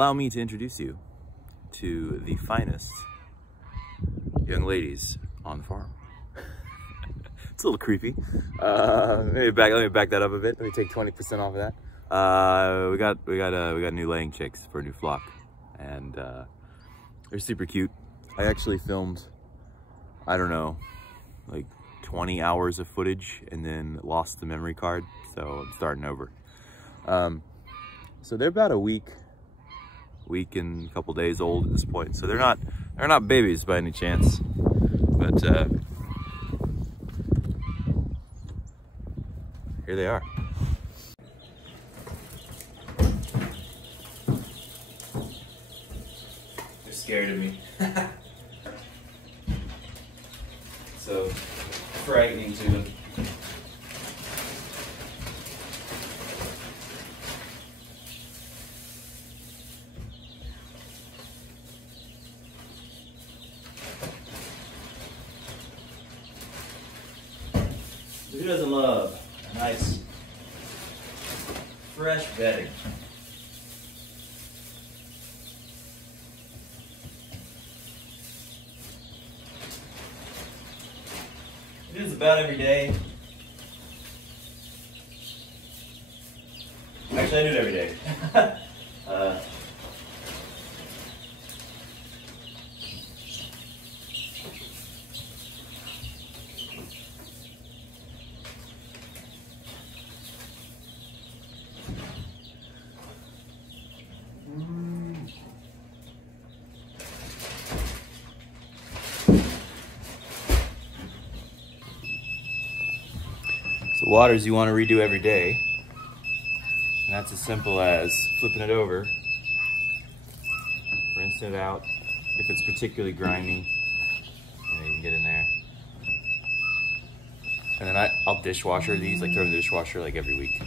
allow me to introduce you to the finest young ladies on the farm. It's a little creepy. Let me back that up a bit. Let me take 20% off of that. We got new laying chicks for a new flock, and they're super cute. I actually filmed, I don't know, like 20 hours of footage and then lost the memory card, so I'm starting over. So they're about a week and a couple days old at this point, so they're not babies by any chance, but here they are. They're scared of me. So frightening to them. Who doesn't love a nice, fresh bedding? It is about every day. Actually, I do it every day. So waters you want to redo every day, and that's as simple as flipping it over, rinsing it out. If it's particularly grimy, you can get in there. And then I'll dishwasher these, like throw in the dishwasher like every week.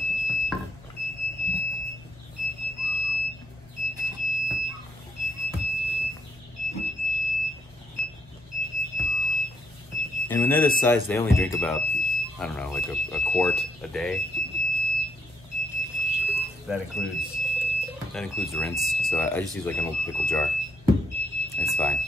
And when they're this size, they only drink about, I don't know, like a quart a day. That includes the rinse. So I just use like an old pickle jar. It's fine.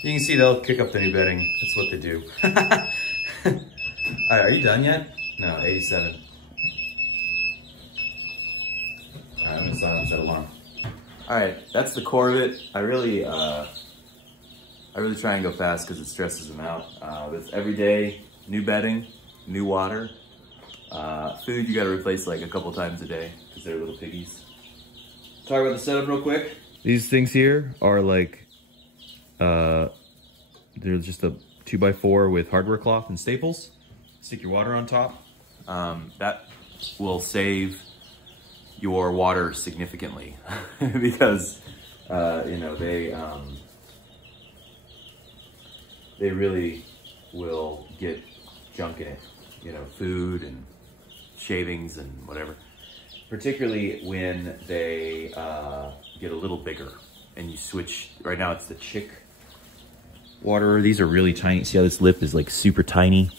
You can see they'll kick up the new bedding. That's what they do. All right, are you done yet? No, 87. All right, I'm gonna silence that alarm. All right, that's the core of it. I really try and go fast because it stresses them out. With every day, new bedding, new water. Food you gotta replace like a couple times a day because they're little piggies. Talk about the setup real quick. These things here are like, they're just a 2x4 with hardware cloth and staples. Stick your water on top. That will save your water significantly because you know, they really will get junk in it. You know, food and shavings and whatever. Particularly when they get a little bigger and you switch. Right now it's the chick water. These are really tiny. See how this lip is like super tiny?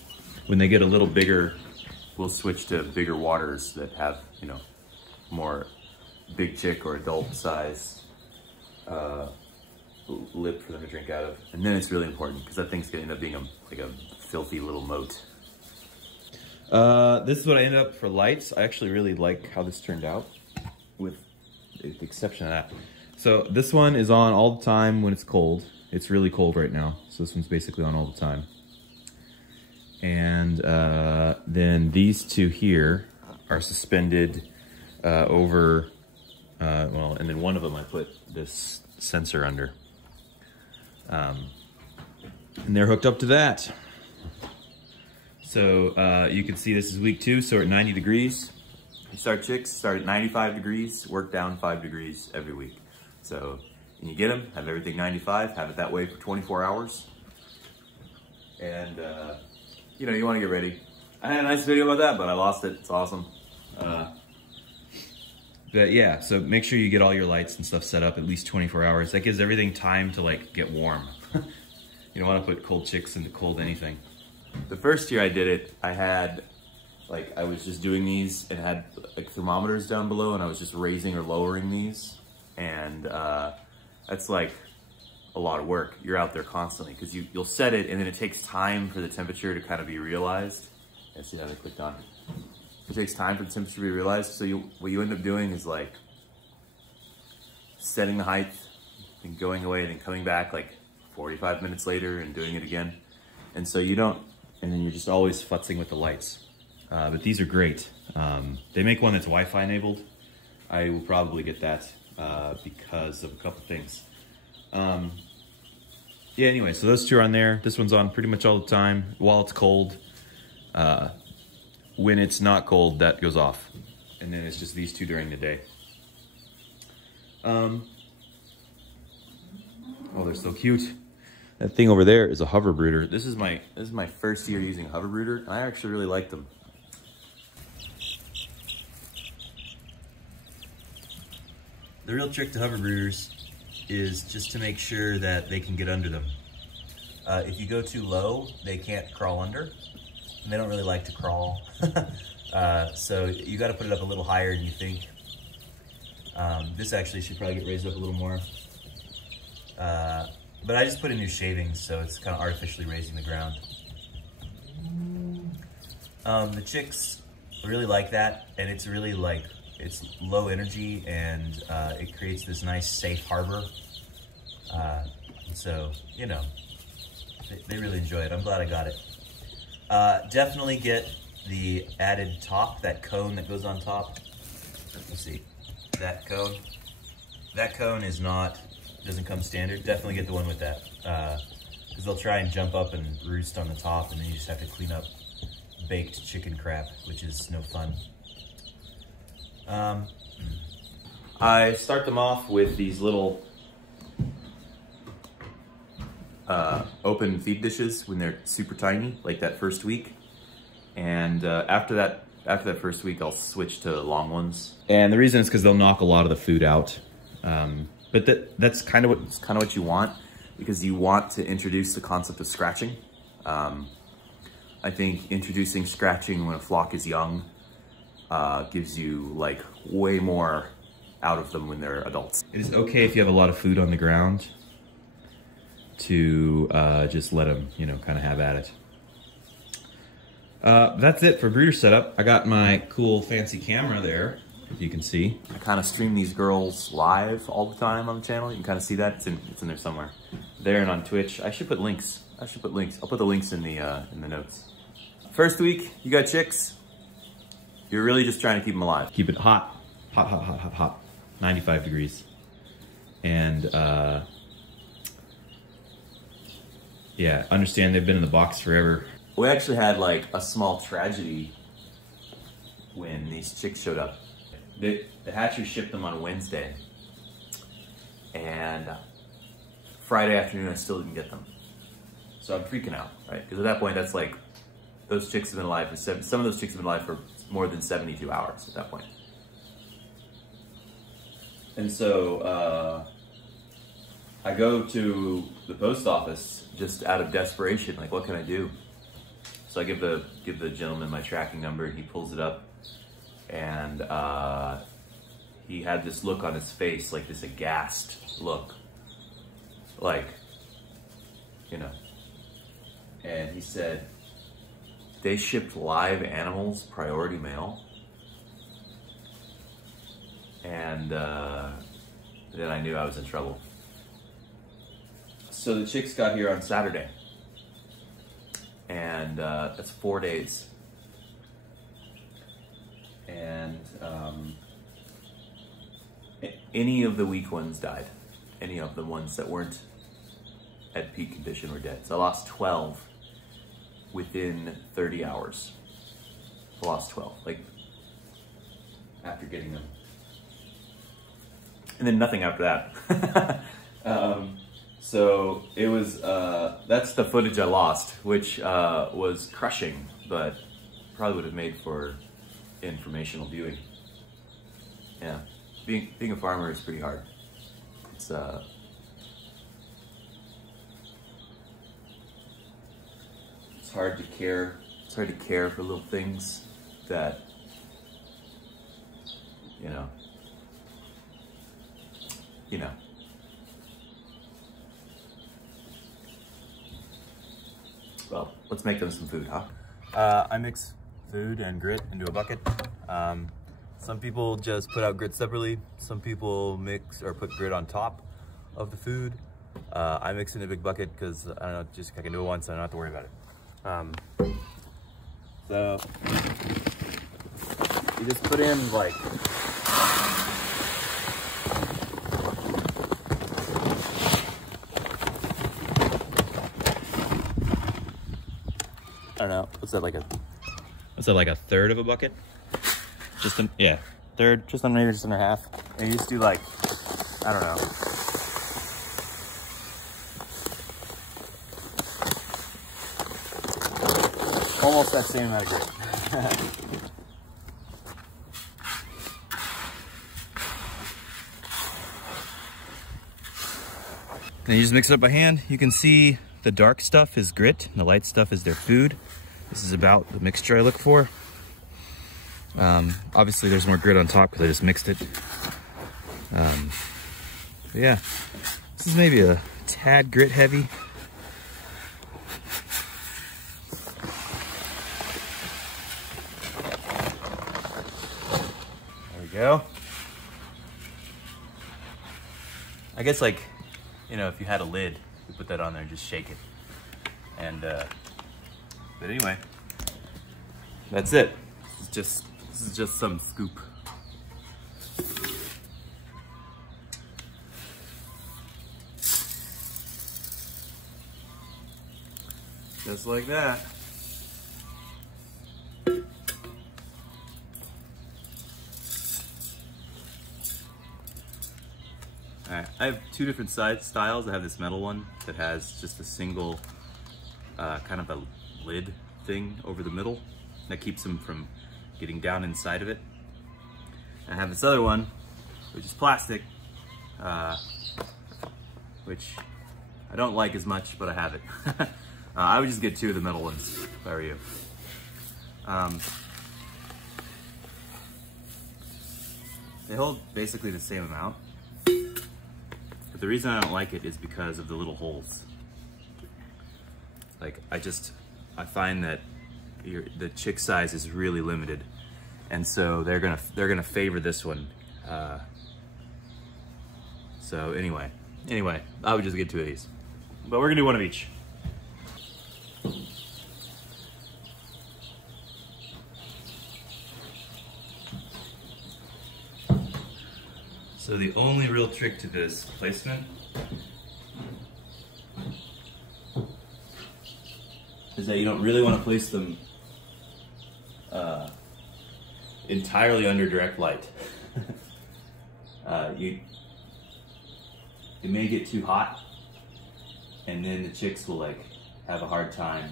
When they get a little bigger, we'll switch to bigger waters that have, you know, more big chick or adult size lip for them to drink out of. And then it's really important because that thing's gonna end up being like a filthy little moat. This is what I ended up for lights. I actually really like how this turned out, with the exception of that. So this one is on all the time when it's cold. It's really cold right now, so this one's basically on all the time. And then these two here are suspended over, well, and then one of them I put this sensor under. And they're hooked up to that. So you can see this is week 2, so we're at 90 degrees. You start chicks, start at 95 degrees, work down 5 degrees every week. So when you get them, have everything 95, have it that way for 24 hours. And you know, you want to get ready. I had a nice video about that, but I lost it. It's awesome. But yeah, so make sure you get all your lights and stuff set up at least 24 hours. That gives everything time to like get warm. You don't want to put cold chicks into cold anything. The first year I did it, I had, like, I was just doing these and had like thermometers down below, and I was just raising or lowering these. And that's like a lot of work. You're out there constantly because you'll set it and then it takes time for the temperature to kind of be realized. I see how they clicked on. It takes time for the temperature to be realized. So what you end up doing is like setting the height and going away and then coming back like 45 minutes later and doing it again. And so you don't, and then you're just always futzing with the lights. But these are great. They make one that's Wi-Fi enabled. I will probably get that because of a couple things. Yeah, anyway, so those two are on there. This one's on pretty much all the time while it's cold. When it's not cold, that goes off. And then it's just these two during the day. Oh, they're so cute. That thing over there is a hover brooder. This is my first year using a hover brooder, and I actually really like them. The real trick to hover brooders is just to make sure that they can get under them. If you go too low, they can't crawl under. And they don't really like to crawl. So you got to put it up a little higher than you think. This actually should probably get raised up a little more. But I just put in new shavings, so it's kind of artificially raising the ground. The chicks really like that, and it's really like, it's low energy, and it creates this nice safe harbor. So, you know, they really enjoy it. I'm glad I got it. Definitely get the added top, that cone that goes on top. Let's see, that cone. That cone is not, doesn't come standard. Definitely get the one with that. Because they'll try and jump up and roost on the top, and then you just have to clean up baked chicken crap, which is no fun. I start them off with these little open feed dishes when they're super tiny, like that first week. And after that first week, I'll switch to long ones. And the reason is because they'll knock a lot of the food out. But that's kind of what you want, because you want to introduce the concept of scratching. I think introducing scratching when a flock is young gives you like way more out of them when they're adults. It is okay if you have a lot of food on the ground to just let them, you know, kind of have at it. That's it for brooder setup. I got my cool fancy camera there, if you can see. I kind of stream these girls live all the time on the channel. You can kind of see that. It's in there somewhere. There and on Twitch. I should put links. I'll put the links in the notes. First week, you got chicks. You're really just trying to keep them alive. Keep it hot. Hot, hot, hot, hot, hot. 95 degrees. And yeah, understand they've been in the box forever. We actually had like a small tragedy when these chicks showed up. The hatchery shipped them on Wednesday, and Friday afternoon I still didn't get them. So I'm freaking out, right? Because at that point, that's like, those chicks have been alive for some of those chicks have been alive for more than 72 hours at that point. And so I go to the post office just out of desperation, like, what can I do? So I give the gentleman my tracking number, and he pulls it up, and he had this look on his face, like this aghast look, like, you know, and he said, they shipped live animals, priority mail. And then I knew I was in trouble. So the chicks got here on Saturday, and that's 4 days. And any of the weak ones died. Any of the ones that weren't at peak condition were dead. So I lost 12 within 30 hours. I lost 12, like, after getting them. And then nothing after that. So it was, that's the footage I lost, which was crushing, but probably would have made for informational viewing. Yeah, being a farmer is pretty hard. It's hard to care. It's hard to care for little things that, you know. Well, let's make them some food, huh? I mix food and grit into a bucket. Some people just put out grit separately. Some people mix or put grit on top of the food. I mix in a big bucket because I don't know, just I can do it once and I don't have to worry about it. So you just put in like I don't know, what's that like a third of a bucket? Yeah, third, just under, just under half. And you just do like, I don't know. Almost that same amount of grit. Then you just mix it up by hand. You can see the dark stuff is grit and the light stuff is their food. This is about the mixture I look for. Obviously there's more grit on top because I just mixed it. Yeah, this is maybe a tad grit heavy. There we go. I guess, like, you know, if you had a lid, you put that on there and just shake it. And but anyway, that's it. This is just some scoop. Just like that. Alright, I have two different styles. I have this metal one that has just a single kind of a lid thing over the middle that keeps them from getting down inside of it. And I have this other one, which is plastic, which I don't like as much, but I have it. I would just get two of the metal ones if I were you. They hold basically the same amount, but the reason I don't like it is because of the little holes. Like, I find that the chick size is really limited, and so they're gonna favor this one. So anyway, I would just get two of these, but we're gonna do one of each. So the only real trick to this placement is that you don't really want to place them entirely under direct light. It may get too hot, and then the chicks will like have a hard time.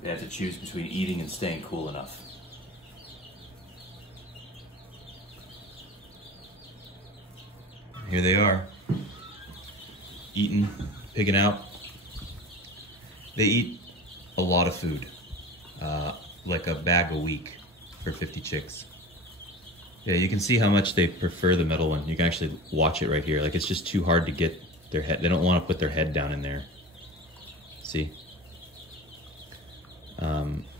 They have to choose between eating and staying cool enough. Here they are, eating, pigging out. They eat a lot of food, like a bag a week for 50 chicks. Yeah, you can see how much they prefer the metal one. You can actually watch it right here. Like, it's just too hard to get their head. They don't want to put their head down in there. See?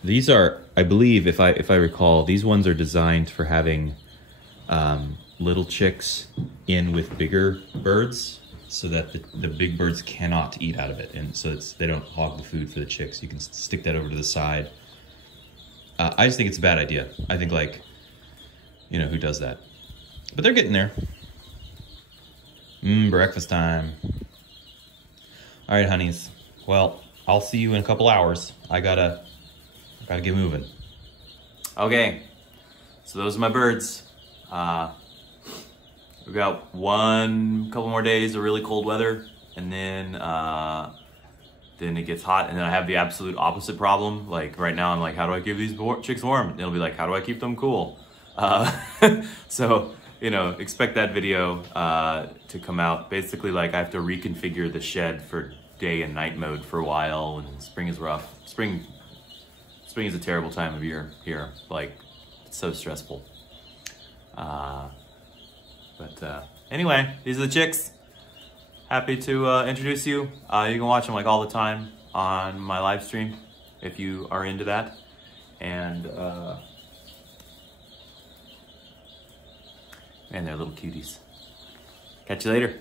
These are, I believe, if I recall, these ones are designed for having little chicks in with bigger birds, so that the big birds cannot eat out of it, and so they don't hog the food for the chicks. You can stick that over to the side. I just think it's a bad idea. I think, like, you know, who does that? But they're getting there. Breakfast time. All right, honeys. Well, I'll see you in a couple hours. I gotta get moving. Okay, so those are my birds. We've got couple more days of really cold weather, and then then it gets hot, and then I have the absolute opposite problem. Like right now, I'm like, how do I keep these chicks warm? And it'll be like, how do I keep them cool? So, you know, expect that video to come out. Basically, like I have to reconfigure the shed for day and night mode for a while, and spring is rough. Spring is a terrible time of year here. Like, it's so stressful. Anyway, these are the chicks. Happy to introduce you. You can watch them like all the time on my live stream if you are into that. And man, they're little cuties. Catch you later.